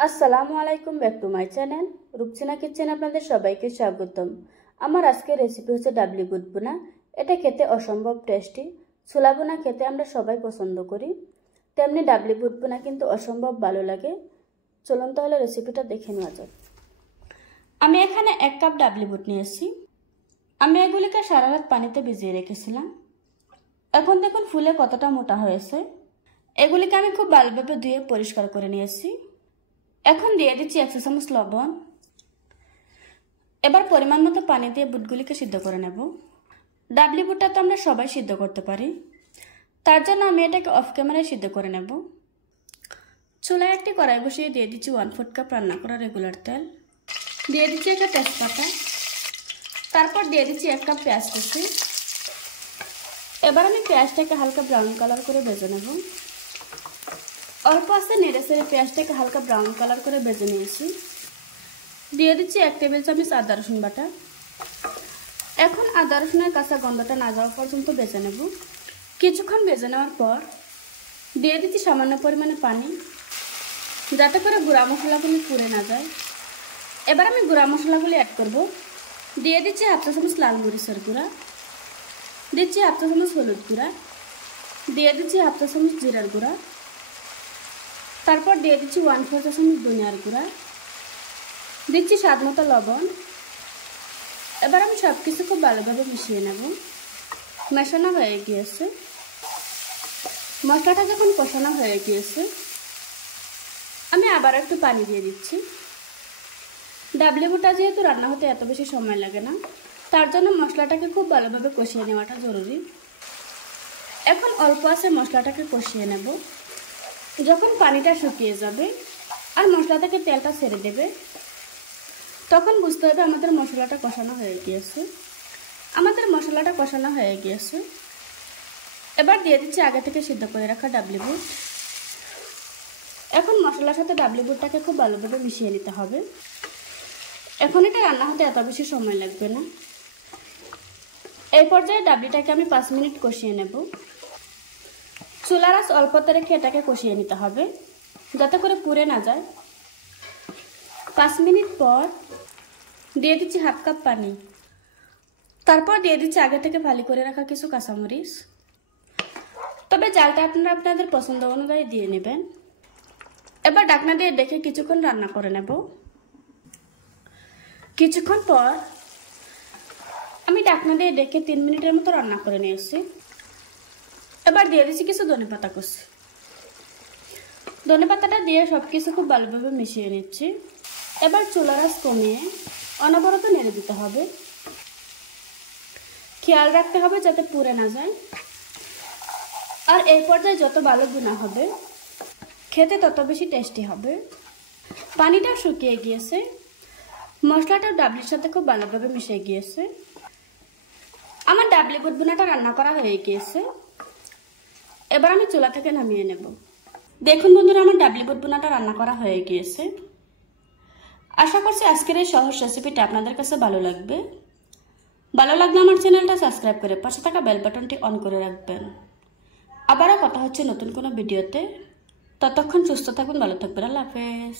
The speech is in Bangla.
আসসালামু আলাইকুম, back to my channel Rupsina kitchen. আপনাদের সবাইকে স্বাগতম। আমার আজকের রেসিপি হচ্ছে ডাবলি বুট ভুনা। এটা খেতে অসম্ভব টেস্টি। ছোলা ভুনা খেতে আমরা সবাই পছন্দ করি, তেমনি ডাবলি বুট ভুনা কিন্তু অসম্ভব ভালো লাগে। চলুন তাহলে রেসিপিটা দেখে নেওয়া যাক। আমি এখানে 1 কাপ ডাবলি বুট নিয়েছি। আমি এগুলিকে সারা রাত পানিতে ভিজিয়ে রেখেছিলাম। এখন দেখুন ফুলে কতটা মোটা হয়েছে। এগুলিকে আমি খুব ভালোভাবে ধুয়ে পরিষ্কার করে নিয়েছি। এখন দিয়ে দিচ্ছি 1 চা চামচ লবণ। এবার পরিমাণ মতো পানি দিয়ে বুটগুলিকে সিদ্ধ করে নেব। ডাবলি বুটটা তো আমরা সবাই সিদ্ধ করতে পারি, তার জন্য আমি এটাকে অফ ক্যামেরায় সিদ্ধ করে নেব। চুলায় একটি কড়াই বসিয়ে দিয়ে দিচ্ছি 1/4 কাপ রান্না করা রেগুলার তেল। দিয়ে দিচ্ছি একটা তেজপাতা, তারপর দিয়ে দিচ্ছি 1 কাপ পেঁয়াজ কুচি। এবার আমি পেঁয়াজটাকে হালকা ব্রাউন কালার করে ভেজে নেব। অল্প আস্তে নেড়ে চেড়ে পেঁয়াজটাকে হালকা ব্রাউন কালার করে ভেজে নিয়েছি। দিয়ে দিচ্ছি 1 টেবিল চামচ আদা রসুন বাটা। এখন আদা রসুনের কাঁচা গন্ধটা না যাওয়া পর্যন্ত ভেজে নেব। কিছুক্ষণ ভেজে নেওয়ার পর দিয়ে দিচ্ছি সামান্য পরিমাণে পানি, যাতে করে গুঁড়া মশলাগুলি পুড়ে না যায়। এবার আমি গুঁড়া মশলাগুলি অ্যাড করব। দিয়ে দিচ্ছি 1/2 চা চামচ লাল মরিচের গুঁড়া, দিচ্ছি 1/2 চা চামচ হলুদ গুঁড়া, দিয়ে দিচ্ছি 1/2 চা চামচ জিরার গুঁড়া, তারপর দিয়ে দিচ্ছি 1/4 চা চামচ ধনিয়ার গুঁড়া, দিচ্ছি স্বাদ মতো লবণ। এবার আমি সব কিছু খুব ভালোভাবে মিশিয়ে নেব। মেশানো হয়ে গিয়েছে। মশলাটা যখন কষানো হয়ে গিয়েছে, আমি আবার একটু পানি দিয়ে দিচ্ছি। ডাবলি বুটটা যেহেতু রান্না হতে এত বেশি সময় লাগে না, তার জন্য মশলাটাকে খুব ভালোভাবে কষিয়ে নেওয়াটা জরুরি। এখন অল্প আছে মশলাটাকে কষিয়ে নেব। যখন পানিটা শুকিয়ে যাবে আর মশলা থেকে তেলটা ছেড়ে দেবে, তখন বুঝতে হবে আমাদের মশলাটা কষানো হয়ে গিয়েছে। আমাদের মশলাটা কষানো হয়ে গিয়েছে। এবার দিয়ে দিচ্ছি আগে থেকে সিদ্ধ করে রাখা ডাবলি বুট। এখন মশলার সাথে ডাবলি বুটটাকে খুব ভালোভাবে মিশিয়ে নিতে হবে। এখন এটা রান্না হতে এত বেশি সময় লাগবে না। এই পর্যায়ে ডাবলিটাকে আমি 5 মিনিট কষিয়ে নেব। চুলার আঁচ অল্পতে রেখে এটাকে কষিয়ে নিতে হবে, যাতে করে পুড়ে না যায়। 5 মিনিট পর দিয়ে দিচ্ছি 1/2 কাপ পানি, তারপর দিয়ে দিচ্ছি আগে থেকে ফালি করে রাখা কিছু কাঁচামরিচ। তবে জালটা আপনারা আপনাদের পছন্দ অনুযায়ী দিয়ে নেবেন। এবার ঢাকনা দিয়ে ডেকে কিছুক্ষণ রান্না করে নেব। কিছুক্ষণ পর আমি ঢাকনা দিয়ে ডেকে 3 মিনিটের মতো রান্না করে নিয়েছি। এবার দিয়ে দিচ্ছি কিছু ধনেপাতা কুচি। ধনেপাতাটা দিয়ে সব কিছু খুব ভালোভাবে মিশিয়ে নিচ্ছি। এবার চুলার আঁচ কমিয়ে অনবরত নেড়ে দিতে হবে। খেয়াল রাখতে হবে যাতে পুড়ে না যায়। আর এই পর্যায়ে যত ভালো ভুনা হবে, খেতে তত বেশি টেস্টি হবে। পানিটা শুকিয়ে গিয়েছে, মশলাটাও ডাবলির সাথে খুব ভালোভাবে মিশে গিয়েছে। আমার ডাবলি বুট ভুনাটা রান্না করা হয়ে গিয়েছে। এবার আমি চুলা থেকে নামিয়ে নেব। দেখুন বন্ধুরা, আমার ডাবলি বুট ভুনাটা রান্না করা হয়ে গিয়েছে। আশা করছি আজকের এই সহজ রেসিপিটা আপনাদের কাছে ভালো লাগবে। ভালো লাগলে আমার চ্যানেলটা সাবস্ক্রাইব করে পাশে থাকা বেল বাটনটি অন করে রাখবেন। আবারও কথা হচ্ছে নতুন কোনো ভিডিওতে। ততক্ষণ সুস্থ থাকুন, ভালো থাকবেন। আল্লাহ হাফেজ।